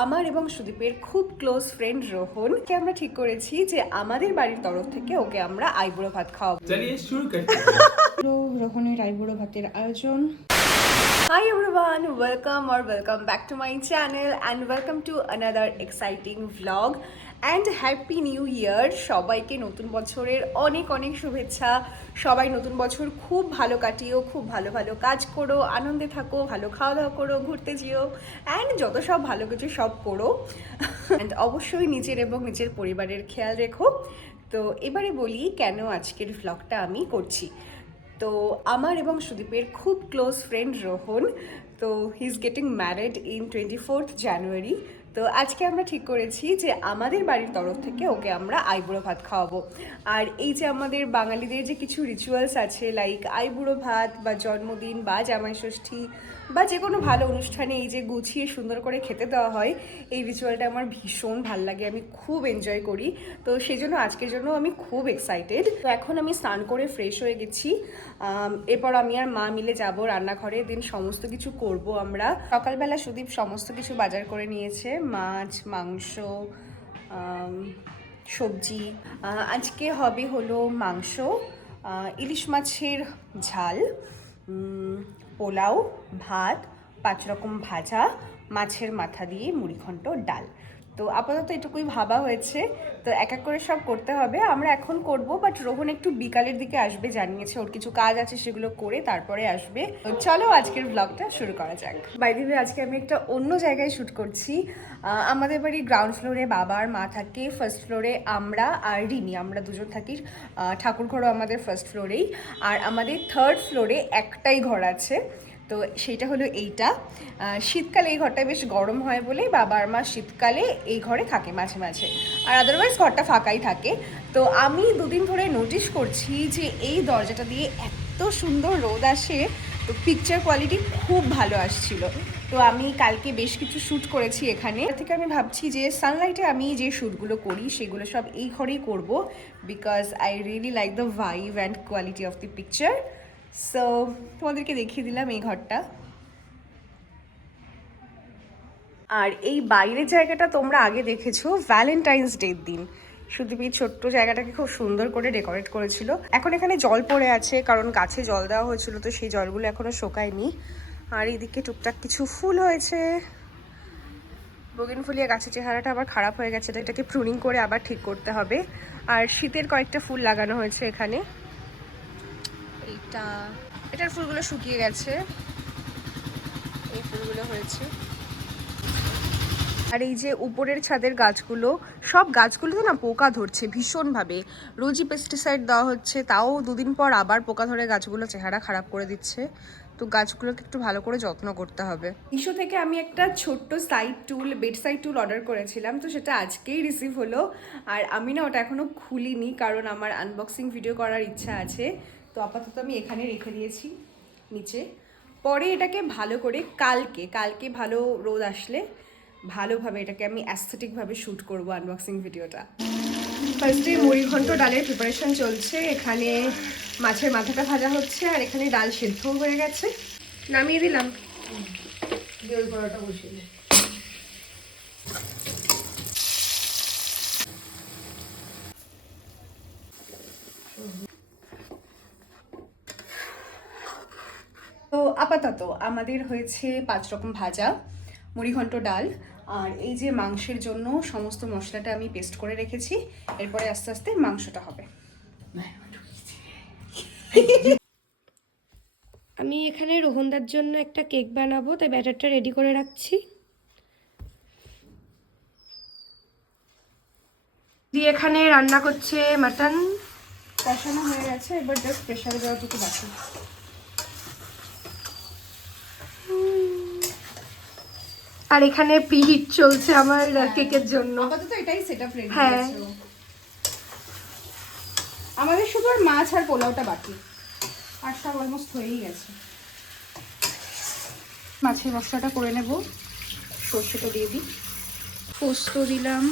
আমার এবং সুদীপের খুব ক্লোজ ফ্রেন্ড রোহনকে আমরা ঠিক করেছি যে আমাদের বাড়ির তরফ থেকে ওকে আমরা আইবুড়ো ভাত খাওয়াবো। चलिए शुरू करते हैं। রোহনের আইবুড়ো ভাতের আয়োজন। Hi everyone, welcome back to my channel and welcome to another exciting vlog and happy new year. সবাইকে নতুন বছরের অনেক অনেক শুভেচ্ছা। সবাই নতুন বছর খুব ভালো কাটিও, খুব ভালো ভালো কাজ করো, আনন্দে থাকো, ভালো খাওয়া দাওয়া করো, ঘুরতে যেও অ্যান্ড যত সব ভালো কিছু সব করো অ্যান্ড অবশ্যই নিজের এবং নিজের পরিবারের খেয়াল রেখো। তো এবারে বলি কেন আজকের ভ্লগটা আমি করছি। তো আমার এবং সুদীপের খুব ক্লোজ ফ্রেন্ড রোহন, তো he is getting married in 24th জানুয়ারি। তো আজকে আমরা ঠিক করেছি যে আমাদের বাড়ির তরফ থেকে ওকে আমরা আইবুড়ো ভাত খাওয়াবো। আর এই যে আমাদের বাঙালিদের যে কিছু রিচুয়ালস আছে লাইক আইবুড়ো ভাত বা জন্মদিন বা জামাই ষষ্ঠী বা যে কোনো ভালো অনুষ্ঠানে এই যে গুছিয়ে সুন্দর করে খেতে দেওয়া হয়, এই রিচুয়ালটা আমার ভীষণ ভাল লাগে, আমি খুব এনজয় করি। তো সেই জন্য আজকের জন্য আমি খুব এক্সাইটেড। তো এখন আমি স্নান করে ফ্রেশ হয়ে গেছি। এরপর আমি আর মা মিলে যাব রান্নাঘরে, দিন সমস্ত কিছু করব আমরা। সকালবেলা সুদীপ সমস্ত কিছু বাজার করে নিয়েছে, মাছ, মাংস, সবজি। আজকে হবে হলো মাংস, ইলিশ মাছের ঝাল, পোলাও, ভাত, 5 রকম ভাজা, মাছের মাথা দিয়ে মুড়িঘণ্ট, ডাল। তো আপাতত এটুকুই ভাবা হয়েছে, তো এক এক করে সব করতে হবে। আমরা এখন করব, বাট রোহন একটু বিকালের দিকে আসবে, জানিয়েছে ওর কিছু কাজ আছে সেগুলো করে তারপরে আসবে। তো চলো আজকের ব্লগটা শুরু করা যাক। বাই দ্য ওয়ে, আজকে আমি একটা অন্য জায়গায় শ্যুট করছি। আমাদের বাড়ির গ্রাউন্ড ফ্লোরে বাবা আর মা থাকে, ফার্স্ট ফ্লোরে আমরা আর রিমি, আমরা দুজন থাকি। ঠাকুরঘরও আমাদের ফার্স্ট ফ্লোরেই, আর আমাদের থার্ড ফ্লোরে একটাই ঘর আছে, তো সেইটা হলো এইটা। শীতকালে এই ঘরটা বেশ গরম হয় বলেই বাবা আর মা শীতকালে এই ঘরে থাকে মাঝে মাঝে, আর আদারওয়াইজ ঘরটা ফাঁকাই থাকে। তো আমি দুদিন ধরে নোটিস করছি যে এই দরজাটা দিয়ে এত সুন্দর রোদ আসে, তো পিকচার কোয়ালিটি খুব ভালো আসছিল। তো আমি কালকে বেশ কিছু শ্যুট করেছি এখানে থেকে। আমি ভাবছি যে সানলাইটে আমি যে শ্যুটগুলো করি সেগুলো সব এই ঘরেই করব, because I really like the vibe and quality of the picture. So তোমাদেরকে দেখিয়ে দিলাম এই ঘরটা। আর এই বাইরের জায়গাটা তোমরা আগে দেখেছো ভ্যালেন্টাইন্স ডের দিন সুদীপ এই ছোট্ট জায়গাটাকে খুব সুন্দর করে ডেকোরেট করেছিল। এখন এখানে জল পড়ে আছে কারণ গাছে জল দেওয়া হয়েছিল, তো সেই জলগুলো এখনো শোকায়নি। আর এইদিকে টুকটাক কিছু ফুল হয়েছে, বগেনভেলিয়া গাছের চেহারাটা আবার খারাপ হয়ে গেছে, এটাকে প্রুনিং করে আবার ঠিক করতে হবে। আর শীতের কয়েকটা ফুল লাগানো হয়েছে এখানে। এটার ফুলগুলো শুকিয়ে গেছে, এই ফুলগুলো হয়েছে। আর এই যে উপরের ছাদের গাছগুলো, সব গাছগুলোতে না পোকা ধরছে ভীষণভাবে। রোজই পেস্টিসাইড দেওয়া হচ্ছে, তাও দুদিন পর আবার পোকা ধরে গাছগুলো চেহারা খারাপ করে দিচ্ছে। তো গাছগুলোকে একটু ভালো করে যত্ন করতে হবে। মিশো থেকে আমি একটা ছোট্ট সাইড টুল, বেড সাইড টুল অর্ডার করেছিলাম, তো সেটা আজকেই রিসিভ হলো। আর আমি না ওটা এখনও খুলিনি কারণ আমার আনবক্সিং ভিডিও করার ইচ্ছা আছে। তো আপাতত আমি এখানে রেখে দিয়েছি নিচে, পরে এটাকে ভালো করে কালকে ভালো রোদ আসলে ভালোভাবে এটাকে আমি অ্যাস্থেটিকভাবে শ্যুট করবো আনবক্সিং ভিডিওটা। ফার্স্টে মুড়িঘণ্ট ডালের প্রিপারেশন চলছে, এখানে মাছের মাথাটা ভাজা হচ্ছে আর এখানে ডাল সেদ্ধ হয়ে গেছে, নামিয়ে দিলাম। পরোটা বসিয়ে তো আপাতত আমাদের হয়েছে 5 রকম ভাজা, মুড়িঘণ্ট ডাল, আর এই যে মাংসের জন্য সমস্ত মশলাটা আমি পেস্ট করে রেখেছি। এরপরে আস্তে আস্তে মাংসটা হবে। আমি এখানে রোহনদার জন্য একটা কেক বানাবো, তাই ব্যাটারটা রেডি করে রাখছি। দিয়ে এখানে রান্না করছে মাটন, কষানো হয়ে গেছে, এবার জাস্ট প্রেশারে দেওয়াটুকু বাকি। আর এখানে প্রিহিট চলছে আমার কেকের জন্য। আপাতত এটাই সেটআপ রেডি হ্যাঁ। আছে। আমাদের শুধু আর মাছ আর পোলাওটা বাকি, আর সব অলমোস্ট হয়েই গেছে। মাছের মশলাটা করে নেব, সর্ষেটা দিয়ে দিই, পোস্ত দিলাম,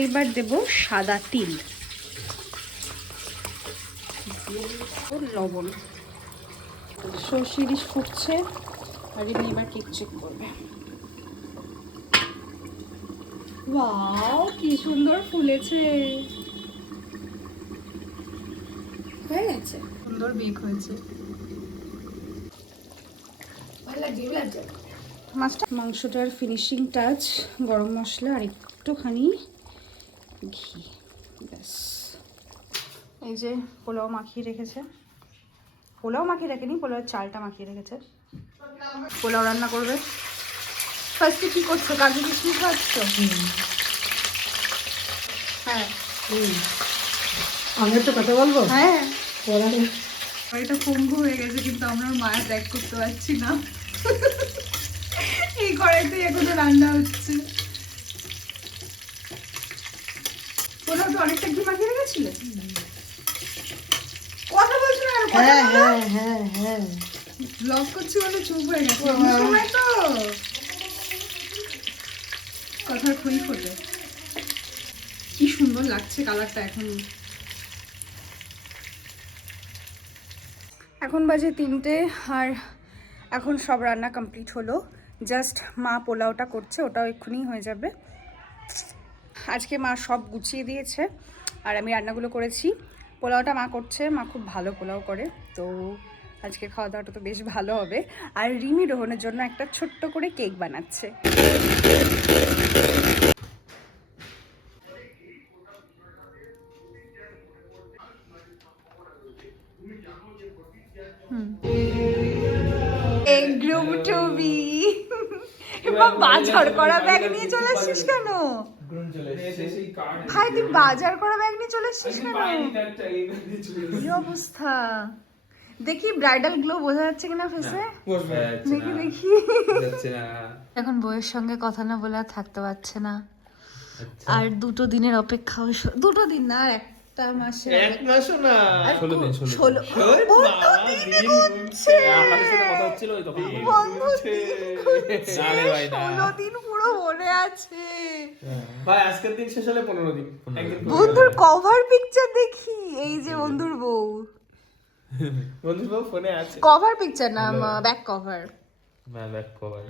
এইবার দেব সাদা তিল, লবণ। সর্ষে ইলিশ ফুটছে, আর রিমি এবার কেক চেক করবে। ওয়াও কি সুন্দর ফুলেছে, হয়ে গেছে, সুন্দর বেক হয়েছে। মাংসটার ফিনিশিং টাচ গরম মশলা আর একটুখানি ঘি, ব্যাস। এই যে পোলাও মাখিয়ে রেখেছে, পোলাও মাখিয়ে রাখেনি, পোলাওর চালটা মাখিয়ে রেখেছে। পোলাও রান্না করবে। ফার্স্টে কি করছো, কাজু কিশমিশ খাচ্ছো? হ্যাঁ আমি একটা কথা বলবো। হ্যাঁ, এটা পঙ্গু হয়ে গেছে, কিন্তু আমরা মায়া ত্যাগ করতে পারছি না। এই কড়াইতেই এখনো রান্না হচ্ছে। পোলাও তো অনেকটা ঘি মাখিয়ে রেখেছিলে। কথা বলছো না, হ্যাঁ হ্যাঁ হ্যাঁ হ্যাঁ ব্লগ করছি বলে চুপ হয়ে গেছে। সময় তো কথার খই ফোটে। কি সুন্দর লাগছে কালারটা এখন। এখন বাজে 3টে, আর এখন সব রান্না কমপ্লিট হলো। জাস্ট মা পোলাওটা করছে, ওটাও এক্ষুনি হয়ে যাবে। আজকে মা সব গুছিয়ে দিয়েছে আর আমি রান্নাগুলো করেছি। পোলাওটা মা করছে, মা খুব ভালো পোলাও করে, তো আজকে খাওয়া দাওয়াটা তো বেশ ভালো হবে। আর রিমি রোহনের জন্য একটা ছোট্ট করে কেক বানাচ্ছে। গ্রুপ টুবি বাজার করা ব্যাগ নিয়ে চলে আসছিস কেন ভাই? তুই বাজার করা ব্যাগ নিয়ে চলে আসছিস কেন? কি অবস্থা দেখি, ব্রাইডাল গ্লো বোঝা যাচ্ছে কিনা ফেসে, দেখি দেখি। এখন বউয়ের সঙ্গে কথা না বলে আর থাকতে পারছে না। আর 2 দিনের অপেক্ষা, 2 দিন না, আর একটা মাসের, 1 মাসও না, 16 দিন। 16 দিন পুরো মনে আছে ভাই। আজকের দিন শেষ হলে 15 দিন। বন্ধুর কভার পিকচার দেখি, এই যে বন্ধুর বউ। বন্ধুর বউ ফোনে আছে, কভার পিকচার না, ব্যাক কভার। না ব্যাক কভার।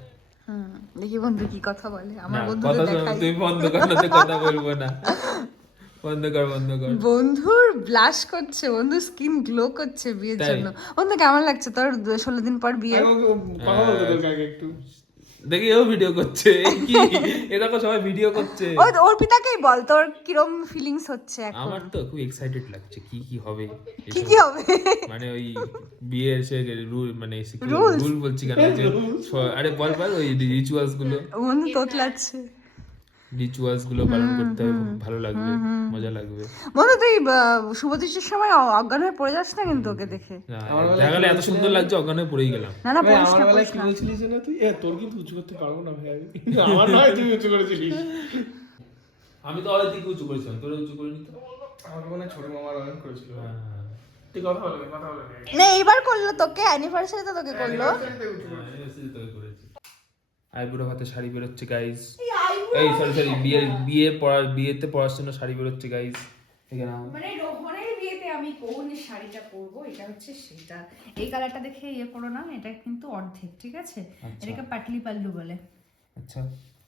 দেখি বন্ধু কি কথা বলে, আমার বন্ধু কথা শোনো, তুই বন্ধ কর না, তুই কথা বলবো না। বন্ধ কর, বন্ধ কর। বন্ধুর ব্লাশ করছে, বন্ধু স্কিন গ্লো করছে বিয়ের জন্য। বন্ধু কেমন লাগছে তোর 16 দিন পর বিয়ে? কথা বলতে দে কাকে একটু। দেখি ও ভিডিও করছে, কি এটা তো সবাই ভিডিও করছে। ওই অর্পিতাকেই বল তোর কিরম ফিলিংস হচ্ছে এখন। আমার তো খুব এক্সাইটেড লাগছে, কি কি হবে, কি কি হবে মানে ওই বিয়ে এসে রুল, মানে রুল বলছি কেন, যে আরে বল বল, ওই রিচুয়ালস গুলো, বন্ধু তোতলাচ্ছে। রিচুয়ালস গুলো পালন করতে হবে, খুব ভালো লাগবে, মজা লাগবে। বন্ধু তুই শুভদৃষ্টির সময় অজ্ঞান হয়ে পড়ে যাস না কিন্তু ওকে দেখে। দেখা গেল এত সুন্দর লাগছে, অজ্ঞান হয়ে পড়েই গেলাম। না না, পড়িস আমার না, বেলায় পড়িস কি না। বলছিলিস না তুই? তোর কিন্তু উঁচু করতে পারবো না ভাই। আমার নয়, তুই উঁচু করেছিলিস। আমি তো অনেক দিকে উঁচু করেছিলাম, তোরা উঁচু করে নিত। আমার মনে হয় ছোট মামার অনেক করেছিল। তুই কথা বলবি, কথা বলবি। না এইবার করলো তোকে, অ্যানিভার্সারিতে তোকে করলো। আইবুড়ো হাতে শাড়ি বেরোচ্ছে গাইস। এই এই সরি সরি, বিয়েতে পড়ার জন্য শাড়ি বেরোচ্ছে গাইস। এখানে মানে রোহনের বিয়েতে আমি কোন শাড়িটা পরবো, এটা হচ্ছে সেটা। এই কালারটা দেখে ইয়ে করো না, এটা কিন্তু অর্ধেক, ঠিক আছে? এটাকে পাটলি পাল্লু বলে। আচ্ছা,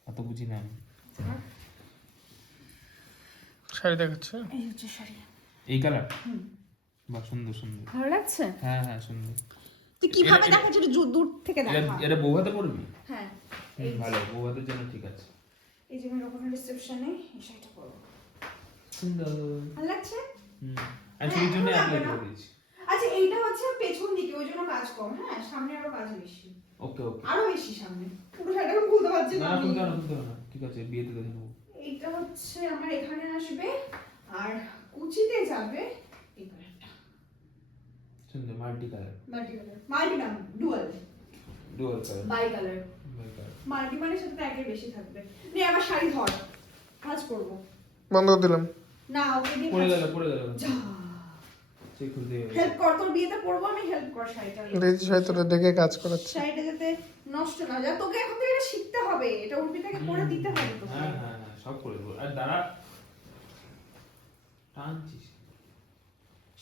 অত বুঝি না আমি। শাড়ি দেখাচ্ছে, এই হচ্ছে শাড়ি। এই কালার, বাহ সুন্দর সুন্দর, ভালো লাগছে? হ্যাঁ হ্যাঁ সুন্দর। তুই কিভাবে দেখাচ্ছিস, একটু দূর থেকে দেখা। এটা বউ হাতে পরবি? হ্যাঁ ভালো, বউ হাতের জন্য ঠিক আছে। এই যে আমি রোহনের রিসেপশনে এই শাড়িটা পরবো। সুন্দর, ভালো লাগছে? আমি সেই জন্য অ্যাপ্লাই করে দিয়েছি। আচ্ছা এইটা হচ্ছে পেছন দিকে, ওই জন্য কাজ কম। হ্যাঁ, সামনে আরো কাজ বেশি। ওকে ওকে, আরো বেশি সামনে। পুরো শাড়িটা আমি খুলতে পারছি না না। না খুলতে হবে না, খুলতে হবে না, ঠিক আছে বিয়েতে দেখে নেবো। এইটা হচ্ছে আমার এখানে আসবে আর কুচিতে যাবে এই কালারটা। সুন্দর মাল্টি কালার, মাল্টি না, dual color, bi color. Multi মানে সাথে তো একের বেশি থাকবে। নে আবার শাড়ি ধর, কাজ করব। বন্ধ করে দিলাম। না ওকে দিয়ে পড়ে গেল যা, সে খুলতে হবে। হেল্প কর, তোর বিয়েতে পরবো আমি, হেল্প কর শাড়িটা। দেখছি হয়তো দেখে কাজ করাচ্ছে। শাড়িটা যাতে নষ্ট না যায়, তোকে এখন থেকে এটা শিখতে হবে, এটা অর্পিতাকে পরে দিতে হবে তোকে। হ্যাঁ হ্যাঁ হ্যাঁ, সব করে দেবো। আর দাঁড়া, টানছিস,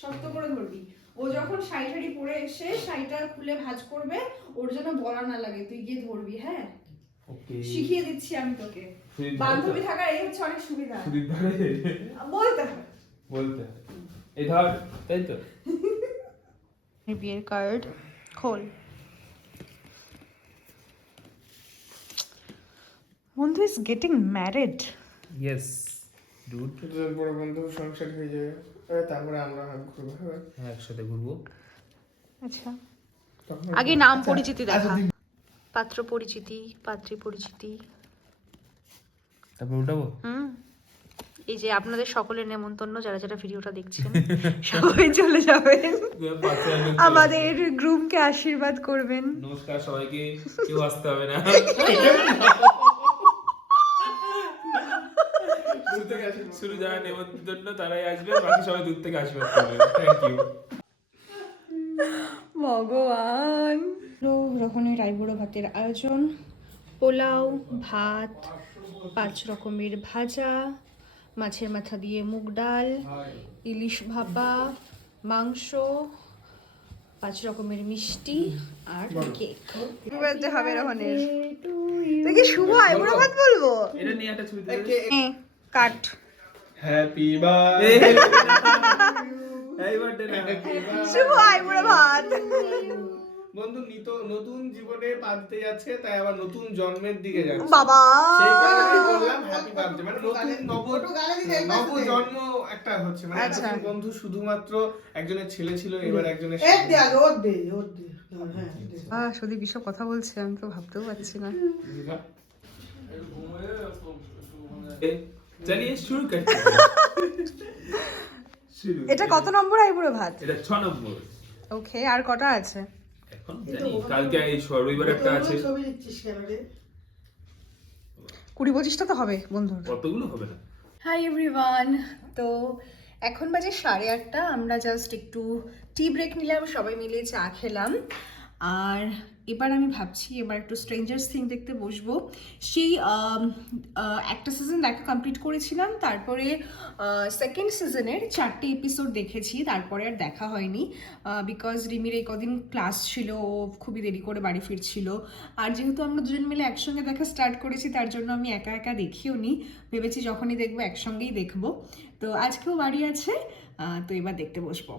শক্ত করে ধরবি। ও যখন শাড়ি টাড়ি পরে এসে শাড়িটা খুলে ভাঁজ করবে, ওর জন্য বলা না লাগে, তুই গিয়ে ধরবি। হ্যাঁ, ওকে, শিখিয়ে দিচ্ছি আমি তোকে। বান্ধবী থাকার এই হচ্ছে অনেক সুবিধা। বলতে হয়, বলতে হয়। এই ধর, তাই তো। বিয়ের কার্ড খোল। বন্ধু is getting married. Yes dude. তোদের বড় বন্ধু সংসার হয়ে যাবে, তারপরে আমরা ঘুরবো। হ্যাঁ, একসাথে ঘুরবো। আচ্ছা, তখন আগে নাম পরিচিতি দেখা। পাত্র পরিচিতি, পাত্রী পরিচিতি। তারপর উঠাবো। এই যে আপনাদের সকলের নেমন্তন্ন, যারা যারা ভিডিওটা দেখছেন সবাই চলে যাবেন, আমাদের গ্রুমকে আশীর্বাদ করবেন। নমস্কার সবাইকে, কেউ আসতে হবে না। শুরু যারা নেমন্তন্ন তারাই আসবে, বাকি সবাই দূর থেকে আশীর্বাদ করবে। Thank you. ভগবান। রকমের আইবুড়ো ভাতের আয়োজন, পোলাও, ভাত, 5 রকমের ভাজা, মাছের মাথা দিয়ে মুগ ডাল, ইলিশ ভাপা, মাংস, 5 রকমের মিষ্টি আর কেক। বার্থডে হবে রোহনের। দেখি শুভ আইবুড়ো ভাত বলবো। এটা নিয়ে একটা ছবি তুলে কাট। হ্যাপি বার্থডে, এই বার্থডে না। শুভ আইবুড়ো ভাত। বন্ধু নতুন জীবনে পা দিতে যাচ্ছে, তাই আবার নতুন জন্মের দিকে যাচ্ছে। বাবা, সেই কারণে বললাম হ্যাপি বার্থডে, মানে নব জন্ম একটা হচ্ছে, মানে এতদিন বন্ধু শুধুমাত্র একজনের ছেলে ছিল, এবার একজনের সত্যি বিশাল কথা বলছে, আমি তো ভাবতেও পারছি না। চলিয়ে শুরু করতে। এটা কত নম্বর আইবুড়ো ভাত? এটা 6 নম্বর। ওকে, আর কটা আছে? এখন জানি কালকে এই রবিবার একটা আছে। 20-25টা তো হবে বন্ধুর। কতগুলো হবে না। হাই এভরিওয়ান, তো এখন বাজে 8:30। আমরা জাস্ট একটু টি ব্রেক নিলাম, সবাই মিলে চা খেলাম। আর এবার আমি ভাবছি এবার একটু স্ট্রেঞ্জার্স থিং দেখতে বসবো। সেই একটা সিজন দেখা কমপ্লিট করেছিলাম, তারপরে সেকেন্ড সিজনের 4টে এপিসোড দেখেছি, তারপরে আর দেখা হয়নি বিকজ রিমির এই কদিন ক্লাস ছিল, ও খুবই দেরি করে বাড়ি ফিরছিল। আর যেহেতু আমরা দুজন মিলে একসঙ্গে দেখা স্টার্ট করেছি, তার জন্য আমি একা একা দেখিও নি, ভেবেছি যখনই দেখবো একসঙ্গেই দেখবো। তো আজকেও বাড়ি আছে, তো এবার দেখতে বসবো।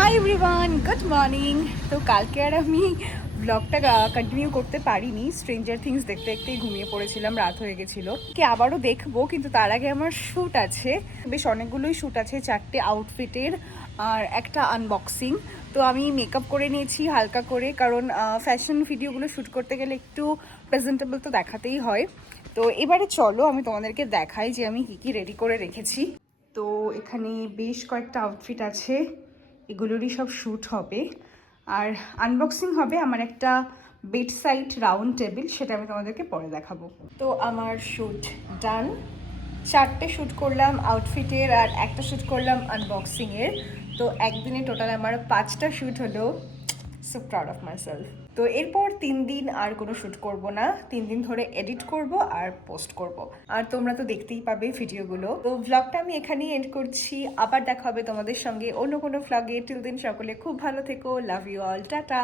Hi everyone, good morning. তো কালকে আর আমি ব্লগটা কন্টিনিউ করতে পারিনি, স্ট্রেঞ্জার থিংস দেখতে দেখতেই ঘুমিয়ে পড়েছিলাম, রাত হয়ে গেছিলো। কি আবারও দেখবো, কিন্তু তার আগে আমার শ্যুট আছে, বেশ অনেকগুলোই শ্যুট আছে, 4টে আউটফিটের আর একটা আনবক্সিং। তো আমি মেকআপ করে নিয়েছি হালকা করে, কারণ ফ্যাশন ভিডিওগুলো শ্যুট করতে গেলে একটু প্রেজেন্টেবল তো দেখাতেই হয়। তো এবারে চলো আমি তোমাদেরকে দেখাই যে আমি কী কী রেডি করে রেখেছি। তো এখানে বেশ কয়েকটা আউটফিট আছে, এগুলোরই সব শ্যুট হবে। আর আনবক্সিং হবে আমার একটা বেড সাইড রাউন্ড টেবিল, সেটা আমি তোমাদেরকে পরে দেখাবো। তো আমার শ্যুট ডান, 4টে শ্যুট করলাম আউটফিটের আর একটা শ্যুট করলাম আনবক্সিংয়ের। তো একদিনে টোটাল আমার 5টা শ্যুট হলো। So proud of my self. তো এরপর 3 দিন আর কোনো শ্যুট করব না, 3 দিন ধরে এডিট করব আর পোস্ট করব। আর তোমরা তো দেখতেই পাবে ভিডিওগুলো। তো ভ্লগটা আমি এখানেই এন্ড করছি, আবার দেখা হবে তোমাদের সঙ্গে অন্য কোনো ভ্লগে। টিল দিন সকলে খুব ভালো থেকো, লাভ ইউ অল, টাটা।